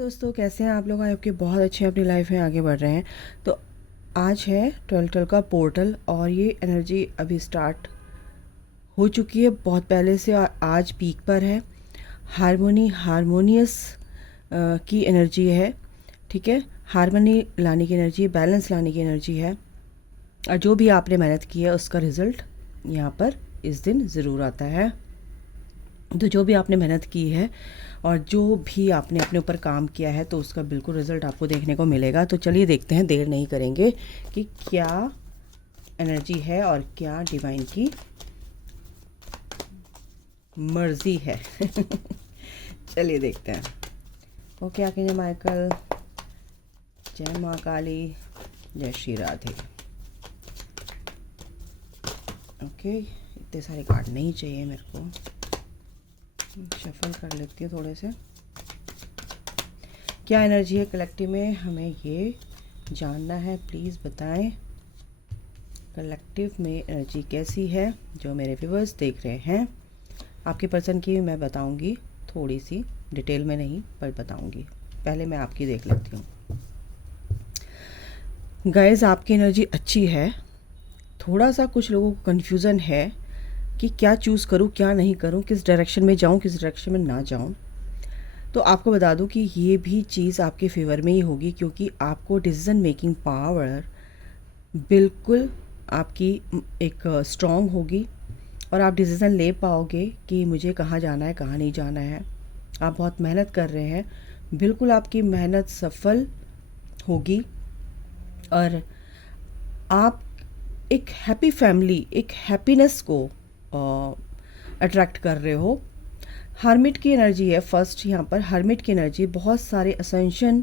दोस्तों, कैसे हैं आप लोग? आई होप कि बहुत अच्छे अपनी लाइफ में आगे बढ़ रहे हैं। तो आज है 12 का पोर्टल और ये एनर्जी अभी स्टार्ट हो चुकी है बहुत पहले से और आज पीक पर है। हारमोनियस की एनर्जी है, ठीक है। हारमोनी लाने की एनर्जी है, बैलेंस लाने की एनर्जी है और जो भी आपने मेहनत की है उसका रिज़ल्ट यहाँ पर इस दिन ज़रूर आता है। तो जो भी आपने मेहनत की है और जो भी आपने अपने ऊपर काम किया है तो उसका बिल्कुल रिज़ल्ट आपको देखने को मिलेगा। तो चलिए देखते हैं, देर नहीं करेंगे कि क्या एनर्जी है और क्या डिवाइन की मर्ज़ी है। चलिए देखते हैं। ओके, आके जय माइकल, जय माँ काली, जय श्री राधे। ओके, इतने सारे कार्ड नहीं चाहिए मेरे को, शफल कर लेती हूँ थोड़े से। क्या एनर्जी है कलेक्टिव में, हमें ये जानना है। प्लीज़ बताएं कलेक्टिव में एनर्जी कैसी है। जो मेरे व्यूअर्स देख रहे हैं, आपके पर्सन की मैं बताऊंगी, थोड़ी सी डिटेल में नहीं पर बताऊंगी। पहले मैं आपकी देख लेती हूँ। गाइस, आपकी एनर्जी अच्छी है। थोड़ा सा कुछ लोगों को कन्फ्यूज़न है कि क्या चूज़ करूँ, क्या नहीं करूँ, किस डायरेक्शन में जाऊँ, किस डायरेक्शन में ना जाऊँ। तो आपको बता दूँ कि ये भी चीज़ आपके फेवर में ही होगी, क्योंकि आपको डिसीज़न मेकिंग पावर बिल्कुल आपकी एक स्ट्रॉन्ग होगी और आप डिसीज़न ले पाओगे कि मुझे कहाँ जाना है, कहाँ नहीं जाना है। आप बहुत मेहनत कर रहे हैं, बिल्कुल आपकी मेहनत सफल होगी और आप एक हैप्पी फैमिली, एक हैप्पीनेस को अट्रैक्ट कर रहे हो। हर्मिट की एनर्जी है फर्स्ट यहाँ पर। हर्मिट की एनर्जी, बहुत सारे असेंशन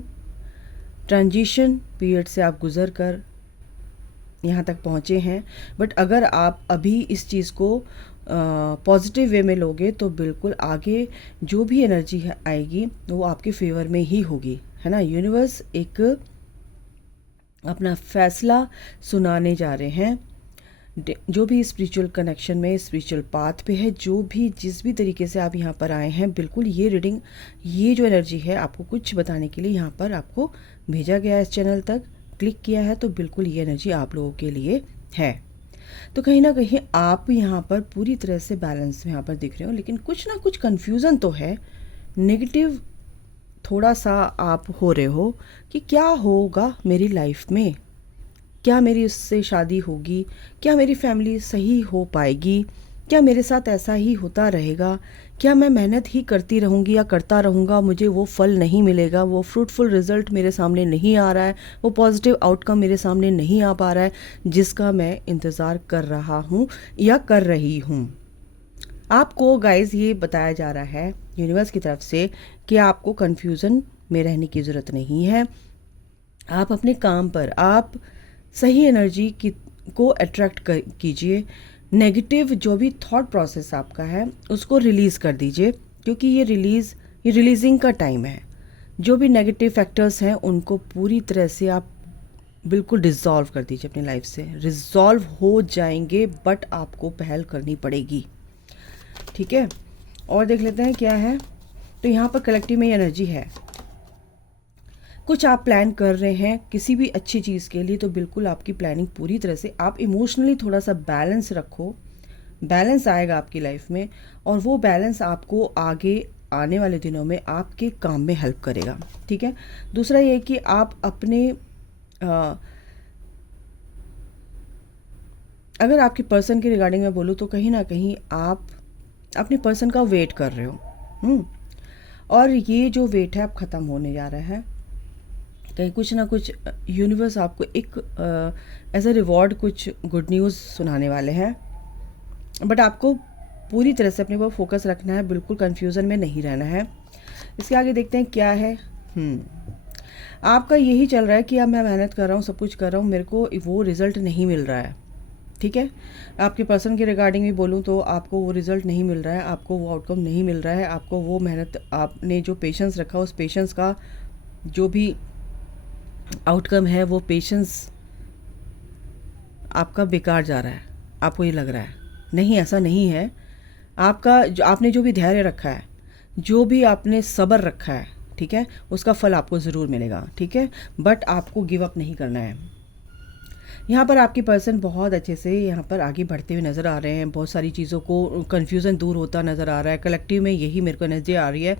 ट्रांजिशन पीरियड से आप गुज़र कर यहाँ तक पहुँचे हैं। बट अगर आप अभी इस चीज़ को पॉजिटिव वे में लोगे तो बिल्कुल आगे जो भी एनर्जी आएगी वो आपके फेवर में ही होगी, है ना। यूनिवर्स एक अपना फैसला सुनाने जा रहे हैं। जो भी स्पिरिचुअल कनेक्शन में, स्पिरिचुअल पाथ पे है, जो भी जिस भी तरीके से आप यहाँ पर आए हैं, बिल्कुल ये रीडिंग, ये जो एनर्जी है आपको कुछ बताने के लिए यहाँ पर आपको भेजा गया है। इस चैनल तक क्लिक किया है तो बिल्कुल ये एनर्जी आप लोगों के लिए है। तो कहीं ना कहीं आप यहाँ पर पूरी तरह से बैलेंस में यहाँ पर दिख रहे हो, लेकिन कुछ ना कुछ कन्फ्यूज़न तो है। नेगेटिव थोड़ा सा आप हो रहे हो कि क्या होगा मेरी लाइफ में, क्या मेरी उससे शादी होगी, क्या मेरी फैमिली सही हो पाएगी, क्या मेरे साथ ऐसा ही होता रहेगा, क्या मैं मेहनत ही करती रहूँगी या करता रहूँगा, मुझे वो फल नहीं मिलेगा, वो फ्रूटफुल रिज़ल्ट मेरे सामने नहीं आ रहा है, वो पॉजिटिव आउटकम मेरे सामने नहीं आ पा रहा है जिसका मैं इंतज़ार कर रहा हूँ या कर रही हूँ। आपको गाइस ये बताया जा रहा है यूनिवर्स की तरफ से कि आपको कन्फ्यूज़न में रहने की ज़रूरत नहीं है। आप अपने काम पर आप सही एनर्जी को अट्रैक्ट कीजिए। नेगेटिव जो भी थॉट प्रोसेस आपका है उसको रिलीज़ कर दीजिए, क्योंकि ये रिलीजिंग का टाइम है। जो भी नेगेटिव फैक्टर्स हैं उनको पूरी तरह से आप बिल्कुल डिज़ोल्व कर दीजिए अपनी लाइफ से। रिज़ॉल्व हो जाएंगे बट आपको पहल करनी पड़ेगी, ठीक है। और देख लेते हैं क्या है। तो यहाँ पर कलेक्टिव में एनर्जी है, कुछ आप प्लान कर रहे हैं किसी भी अच्छी चीज़ के लिए, तो बिल्कुल आपकी प्लानिंग पूरी तरह से, आप इमोशनली थोड़ा सा बैलेंस रखो। बैलेंस आएगा आपकी लाइफ में और वो बैलेंस आपको आगे आने वाले दिनों में आपके काम में हेल्प करेगा, ठीक है। दूसरा ये कि आप अपने अगर आपके पर्सन के रिगार्डिंग में बोलूँ तो कहीं ना कहीं आप अपने पर्सन का वेट कर रहे हो, और ये जो वेट है अब ख़त्म होने जा रहा है। कहीं कुछ ना कुछ यूनिवर्स आपको एक एज अ रिवॉर्ड कुछ गुड न्यूज़ सुनाने वाले हैं, बट आपको पूरी तरह से अपने पर फोकस रखना है, बिल्कुल कंफ्यूजन में नहीं रहना है। इसके आगे देखते हैं क्या है। आपका यही चल रहा है कि अब मैं मेहनत कर रहा हूँ, सब कुछ कर रहा हूँ, मेरे को वो रिज़ल्ट नहीं मिल रहा है, ठीक है। आपके पर्सन के रिगार्डिंग भी बोलूँ तो आपको वो रिज़ल्ट नहीं मिल रहा है, आपको वो आउटकम नहीं मिल रहा है, आपको वो मेहनत, आपने जो पेशेंस रखा उस पेशेंस का जो भी आउटकम है वो पेशेंस आपका बेकार जा रहा है, आपको ये लग रहा है। नहीं, ऐसा नहीं है। आपका जो आपने जो भी धैर्य रखा है, जो भी आपने सब्र रखा है, ठीक है, उसका फल आपको ज़रूर मिलेगा, ठीक है, बट आपको गिव अप नहीं करना है। यहाँ पर आपके पर्सन बहुत अच्छे से यहाँ पर आगे बढ़ते हुए नज़र आ रहे हैं, बहुत सारी चीज़ों को कन्फ्यूज़न दूर होता नज़र आ रहा है। कलेक्टिव में यही मेरे को एनर्जी आ रही है।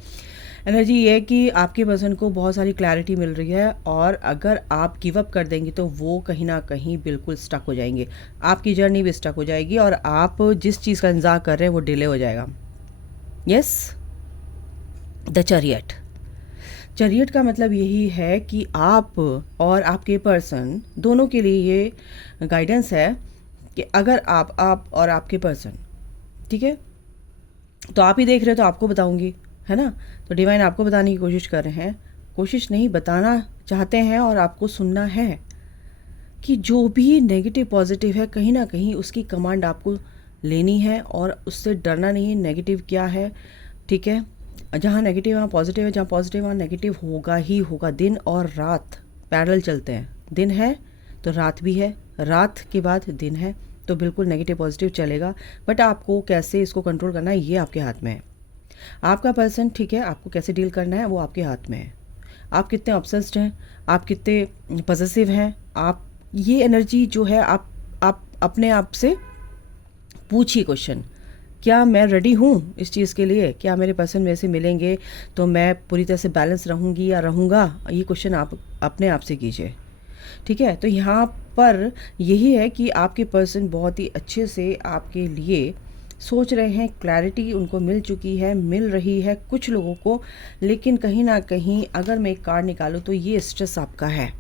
एनर्जी ये है कि आपके पर्सन को बहुत सारी क्लैरिटी मिल रही है, और अगर आप गिव अप कर देंगे तो वो कहीं ना कहीं बिल्कुल स्टक हो जाएंगे, आपकी जर्नी भी स्टक हो जाएगी, और आप जिस चीज़ का इंतज़ार कर रहे हैं वो डिले हो जाएगा। Yes, the chariot. चैरियट का मतलब यही है कि आप और आपके पर्सन दोनों के लिए ये गाइडेंस है कि अगर आप और आपके पर्सन, ठीक है, तो आप ही देख रहे हो तो आपको बताऊंगी, है ना, तो डिवाइन आपको बताने की कोशिश कर रहे हैं, कोशिश नहीं बताना चाहते हैं, और आपको सुनना है कि जो भी नेगेटिव पॉजिटिव है कहीं ना कहीं उसकी कमांड आपको लेनी है, और उससे डरना नहीं है। नेगेटिव क्या है, ठीक है, जहाँ नेगेटिव वहाँ पॉजिटिव है, जहाँ पॉजिटिव वहाँ नेगेटिव होगा ही होगा। दिन और रात पैरेलल चलते हैं, दिन है तो रात भी है, रात के बाद दिन है, तो बिल्कुल नेगेटिव पॉजिटिव चलेगा, बट आपको कैसे इसको कंट्रोल करना है ये आपके हाथ में है। आपका पर्सन, ठीक है, आपको कैसे डील करना है वो आपके हाथ में है। आप कितने ऑब्सेस्ड हैं, आप कितने पॉसेसिव हैं, आप ये एनर्जी जो है आप अपने आप से पूछिए क्वेश्चन, क्या मैं रेडी हूँ इस चीज़ के लिए, क्या मेरे पर्सन मेरे से मिलेंगे तो मैं पूरी तरह से बैलेंस रहूँगी या रहूँगा, ये क्वेश्चन आप अपने आप से कीजिए, ठीक है। तो यहाँ पर यही है कि आपके पर्सन बहुत ही अच्छे से आपके लिए सोच रहे हैं, क्लैरिटी उनको मिल चुकी है, मिल रही है कुछ लोगों को, लेकिन कहीं ना कहीं अगर मैं एक कार्ड निकालूं तो ये स्ट्रेस आपका है।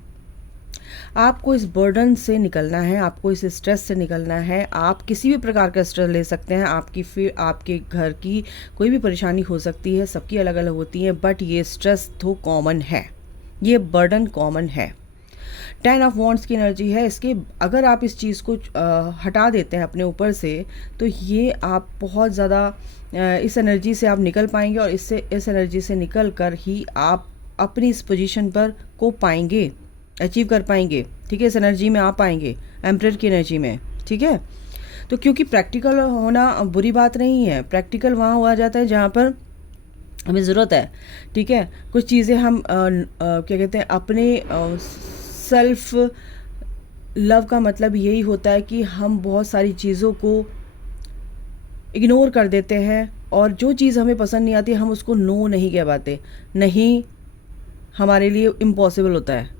आपको इस बर्डन से निकलना है, आपको इस स्ट्रेस से निकलना है। आप किसी भी प्रकार का स्ट्रेस ले सकते हैं, आपके घर की कोई भी परेशानी हो सकती है, सबकी अलग अलग होती है, बट ये स्ट्रेस तो कॉमन है, ये बर्डन कॉमन है। 10 ऑफ वॉन्ड्स की एनर्जी है इसके। अगर आप इस चीज़ को हटा देते हैं अपने ऊपर से, तो ये आप बहुत ज़्यादा इस एनर्जी से आप निकल पाएंगे, और इस एनर्जी से निकल कर ही आप अपनी इस पोजीशन पर को पाएंगे, अचीव कर पाएंगे, ठीक है, इस एनर्जी में आ पाएंगे, एम्परर की एनर्जी में, ठीक है। तो क्योंकि प्रैक्टिकल होना बुरी बात नहीं है, प्रैक्टिकल वहाँ हुआ जाता है जहाँ पर हमें ज़रूरत है, ठीक है। कुछ चीज़ें हम क्या कहते हैं, अपने सेल्फ लव का मतलब यही होता है कि हम बहुत सारी चीज़ों को इग्नोर कर देते हैं, और जो चीज़ हमें पसंद नहीं आती हम उसको नो नहीं कह पाते, नहीं हमारे लिए इम्पॉसिबल होता है।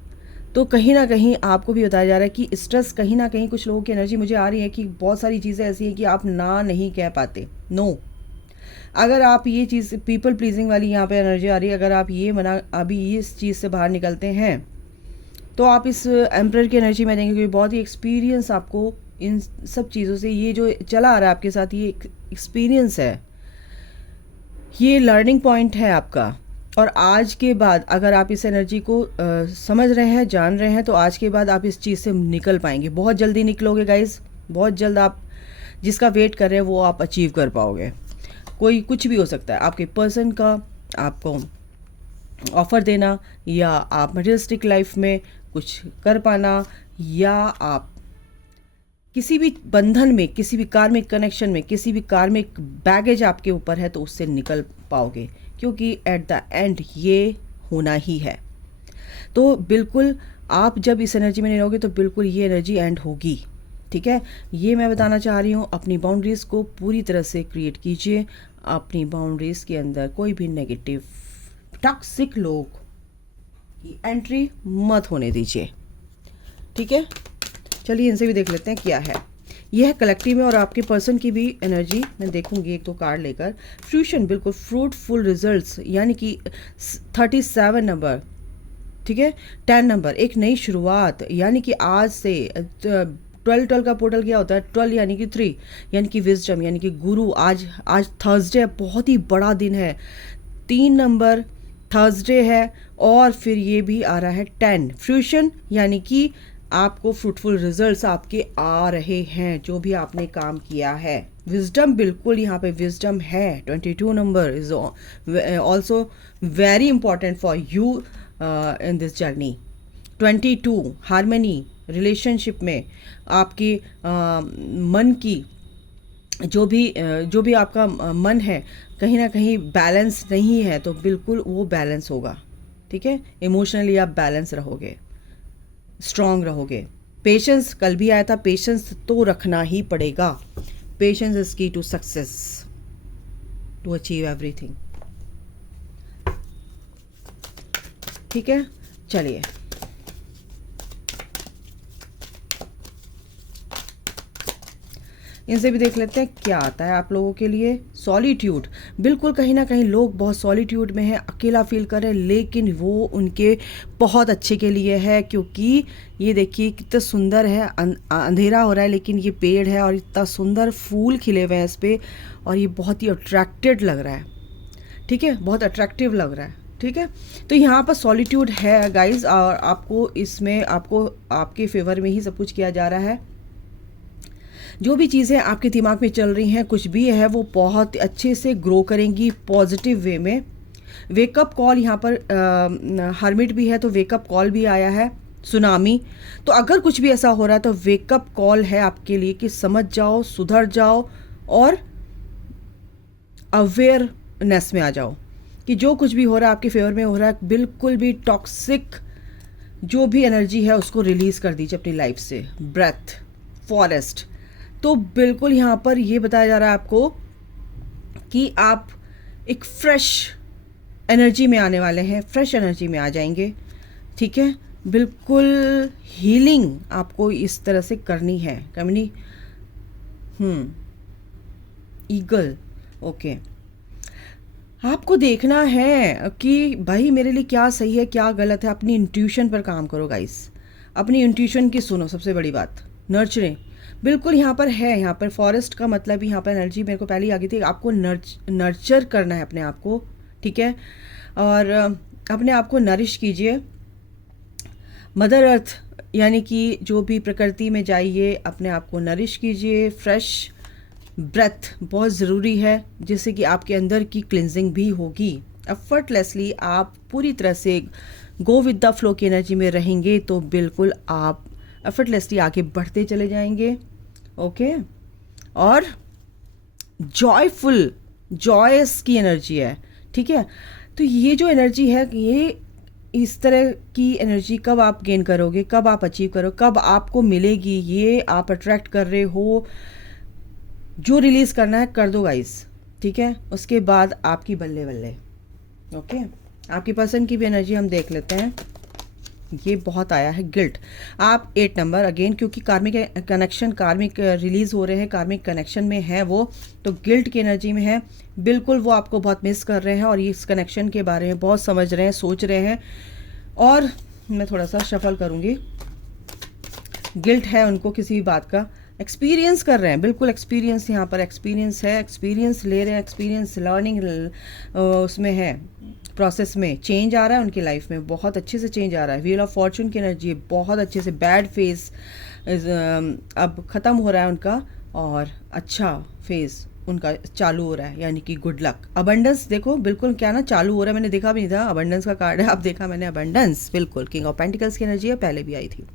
तो कहीं ना कहीं आपको भी बताया जा रहा है कि स्ट्रेस कहीं ना कहीं कुछ लोगों की एनर्जी मुझे आ रही है कि बहुत सारी चीज़ें ऐसी हैं कि आप ना नहीं कह पाते, नो। अगर आप ये चीज़ पीपल प्लीजिंग वाली यहाँ पे एनर्जी आ रही है, अगर आप ये अभी इस चीज़ से बाहर निकलते हैं तो आप इस एम्परर की एनर्जी में देंगे, क्योंकि बहुत ही एक्सपीरियंस आपको इन सब चीज़ों से, ये जो चला आ रहा है आपके साथ, ये एक्सपीरियंस है, ये लर्निंग पॉइंट है आपका। और आज के बाद अगर आप इस एनर्जी को समझ रहे हैं, जान रहे हैं, तो आज के बाद आप इस चीज़ से निकल पाएंगे, बहुत जल्दी निकलोगे गाइज, बहुत जल्द। आप जिसका वेट कर रहे हैं वो आप अचीव कर पाओगे। कोई कुछ भी हो सकता है, आपके पर्सन का आपको ऑफ़र देना, या आप मटेरियलिस्टिक लाइफ में कुछ कर पाना, या आप किसी भी बंधन में, किसी भी कार्मिक कनेक्शन में, किसी भी कार्मिक बैगेज आपके ऊपर है तो उससे निकल पाओगे, क्योंकि एट द एंड ये होना ही है। तो बिल्कुल आप जब इस एनर्जी में नहीं रहोगे तो बिल्कुल ये एनर्जी एंड होगी, ठीक है। ये मैं बताना चाह रही हूँ, अपनी बाउंड्रीज़ को पूरी तरह से क्रिएट कीजिए, अपनी बाउंड्रीज़ के अंदर कोई भी नेगेटिव टॉक्सिक लोग की एंट्री मत होने दीजिए, ठीक है। चलिए इनसे भी देख लेते हैं क्या है। यह है कलेक्टिव में, और आपके पर्सन की भी एनर्जी मैं देखूंगी एक दो कार्ड लेकर। फ्यूशन, बिल्कुल फ्रूटफुल रिजल्ट्स, यानी कि 37 नंबर, ठीक है, 10 नंबर, एक नई शुरुआत, यानी कि आज से 12 का पोर्टल क्या होता है, 12 यानी कि 3, यानी कि विजडम, यानी कि गुरु। आज थर्सडे, बहुत ही बड़ा दिन है, 3 नंबर थर्सडे है, और फिर ये भी आ रहा है 10 फ्यूशन, यानी कि आपको फ्रूटफुल रिजल्ट्स आपके आ रहे हैं जो भी आपने काम किया है। विजडम, बिल्कुल यहाँ पे विजडम है। 22 number is also very important for you in this journey. 22 harmony, relationship में आपके मन की जो भी आपका मन है, कहीं ना कहीं बैलेंस नहीं है, तो बिल्कुल वो बैलेंस होगा, ठीक है। इमोशनली आप बैलेंस रहोगे, स्ट्रांग रहोगे। पेशेंस, कल भी आया था, पेशेंस तो रखना ही पड़ेगा। Patience is key to success, to achieve everything. ठीक है, चलिए इनसे भी देख लेते हैं क्या आता है आप लोगों के लिए। सॉलिट्यूड, बिल्कुल कहीं ना कहीं लोग बहुत सॉलिट्यूड में हैं, अकेला फील कर रहे हैं, लेकिन वो उनके बहुत अच्छे के लिए है। क्योंकि ये देखिए कितना सुंदर है, अंधेरा हो रहा है लेकिन ये पेड़ है और इतना सुंदर फूल खिले हुए हैं इस पर, और ये बहुत ही अट्रैक्टेड लग रहा है। ठीक है, बहुत अट्रैक्टिव लग रहा है। ठीक है, तो यहाँ पर सॉलिट्यूड है गाइज, और आपको इसमें आपको आपके फेवर में ही सब कुछ किया जा रहा है। जो भी चीज़ें आपके दिमाग में चल रही हैं, कुछ भी है, वो बहुत अच्छे से ग्रो करेंगी पॉजिटिव वे में। वेकअप कॉल यहाँ पर हर्मिट भी है तो वेकअप कॉल भी आया है, सुनामी। तो अगर कुछ भी ऐसा हो रहा है तो वेकअप कॉल है आपके लिए कि समझ जाओ, सुधर जाओ और अवेयरनेस में आ जाओ कि जो कुछ भी हो रहा है आपके फेवर में हो रहा है, बिल्कुल भी टॉक्सिक जो भी एनर्जी है उसको रिलीज़ कर दीजिए अपनी लाइफ से। ब्रेथ, फॉरेस्ट, तो बिल्कुल यहाँ पर ये बताया जा रहा है आपको कि आप एक फ्रेश एनर्जी में आने वाले हैं, फ्रेश एनर्जी में आ जाएंगे। ठीक है, बिल्कुल हीलिंग आपको इस तरह से करनी है। कम्युनी ईगल, ओके। आपको देखना है कि भाई मेरे लिए क्या सही है क्या गलत है। अपनी इंट्यूशन पर काम करो गाइस, अपनी इंट्यूशन की सुनो। सबसे बड़ी बात नर्चरिंग, बिल्कुल यहाँ पर है। यहाँ पर फॉरेस्ट का मतलब यहाँ पर एनर्जी मेरे को पहले ही आ गई थी। आपको नर्चर करना है अपने आप को, ठीक है, और अपने आप को नरिश कीजिए। मदर अर्थ यानी कि जो भी प्रकृति में जाइए, अपने आप को नरिश कीजिए। फ्रेश ब्रेथ बहुत ज़रूरी है, जिससे कि आपके अंदर की क्लिनजिंग भी होगी। एफर्टलेसली आप पूरी तरह से गो विद द फ्लो की एनर्जी में रहेंगे तो बिल्कुल आप एफर्टलेसली आगे बढ़ते चले जाएंगे। ओके, और जॉयफुल, जॉयस की एनर्जी है। ठीक है, तो ये जो एनर्जी है, ये इस तरह की एनर्जी कब आप गेन करोगे, कब आप अचीव करो, कब आपको मिलेगी, ये आप अट्रैक्ट कर रहे हो। जो रिलीज़ करना है कर दो गाइस, ठीक है। उसके बाद आपकी बल्ले बल्ले। ओके, आपकी पर्सन की भी एनर्जी हम देख लेते हैं। ये बहुत आया है गिल्ट। आप 8 नंबर अगेन, क्योंकि कार्मिक कनेक्शन, कार्मिक रिलीज हो रहे हैं, कार्मिक कनेक्शन में है वो, तो गिल्ट की एनर्जी में है। बिल्कुल वो आपको बहुत मिस कर रहे हैं और इस कनेक्शन के बारे में बहुत समझ रहे हैं, सोच रहे हैं। और मैं थोड़ा सा शफल करूँगी। गिल्ट है उनको किसी भी बात का, एक्सपीरियंस कर रहे हैं, बिल्कुल एक्सपीरियंस यहाँ पर एक्सपीरियंस है, एक्सपीरियंस ले रहे हैं, एक्सपीरियंस लर्निंग उसमें है, प्रोसेस में चेंज आ रहा है उनकी लाइफ में, बहुत अच्छे से चेंज आ रहा है। व्हील ऑफ फॉर्चून की एनर्जी बहुत अच्छे से, बैड फेज अब ख़त्म हो रहा है उनका और अच्छा फेज उनका चालू हो रहा है, यानी कि गुड लक। अबंडेंस देखो, बिल्कुल क्या ना चालू हो रहा है, मैंने देखा भी नहीं था, अबंडेंस का कार्ड है, अब देखा मैंने अबंडेंस, बिल्कुल किंग ऑफ पेंटिकल्स की एनर्जी है, पहले भी आई थी।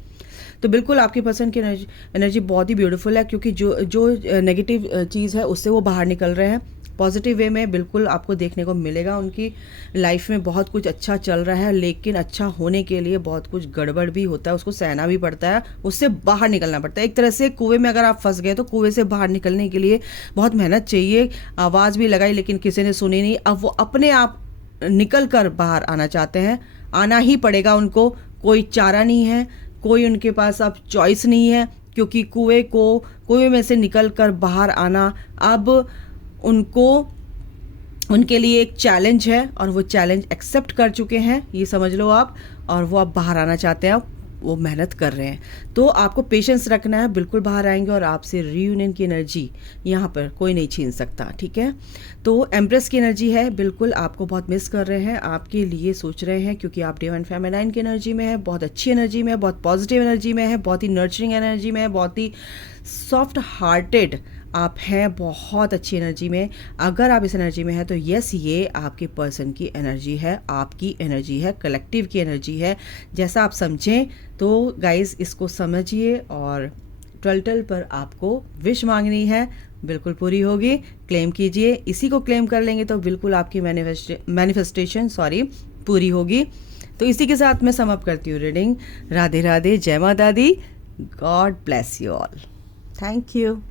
तो बिल्कुल आपकी पर्सन की एनर्जी बहुत ही ब्यूटीफुल है, क्योंकि जो नेगेटिव चीज़ है उससे वो बाहर निकल रहे हैं। पॉजिटिव वे में बिल्कुल आपको देखने को मिलेगा उनकी लाइफ में बहुत कुछ अच्छा चल रहा है, लेकिन अच्छा होने के लिए बहुत कुछ गड़बड़ भी होता है, उसको सहना भी पड़ता है, उससे बाहर निकलना पड़ता है। एक तरह से कुएं में अगर आप फंस गए तो कुएं से बाहर निकलने के लिए बहुत मेहनत चाहिए। आवाज़ भी लगाई लेकिन किसी ने सुनी नहीं। अब वो अपने आप निकल कर बाहर आना चाहते हैं, आना ही पड़ेगा उनको, कोई चारा नहीं है, कोई उनके पास अब चॉइस नहीं है, क्योंकि कुएं में से निकल कर बाहर आना अब उनको, उनके लिए एक चैलेंज है और वो चैलेंज एक्सेप्ट कर चुके हैं, ये समझ लो आप, और वो अब बाहर आना चाहते हैं, वो मेहनत कर रहे हैं। तो आपको पेशेंस रखना है, बिल्कुल बाहर आएंगे और आपसे रीयूनियन की एनर्जी यहाँ पर कोई नहीं छीन सकता, ठीक है। तो एम्प्रेस की एनर्जी है, बिल्कुल आपको बहुत मिस कर रहे हैं, आपके लिए सोच रहे हैं, क्योंकि आप डिवाइन फेमिनाइन की एनर्जी में है, बहुत अच्छी एनर्जी में है, बहुत पॉजिटिव एनर्जी में है, बहुत ही नर्चरिंग एनर्जी में है, बहुत ही सॉफ्ट हार्टेड आप हैं, बहुत अच्छी एनर्जी में। अगर आप इस एनर्जी में हैं तो यस, ये आपके पर्सन की एनर्जी है, आपकी एनर्जी है, कलेक्टिव की एनर्जी है। जैसा आप समझें तो गाइस इसको समझिए, और 12 पर आपको विश मांगनी है, बिल्कुल पूरी होगी। क्लेम कीजिए, इसी को क्लेम कर लेंगे तो बिल्कुल आपकी मैनिफेस्टेशन पूरी होगी। तो इसी के साथ मैं सम अप करती हूँ रीडिंग। राधे राधे, जय माता दी, God bless you all, thank you.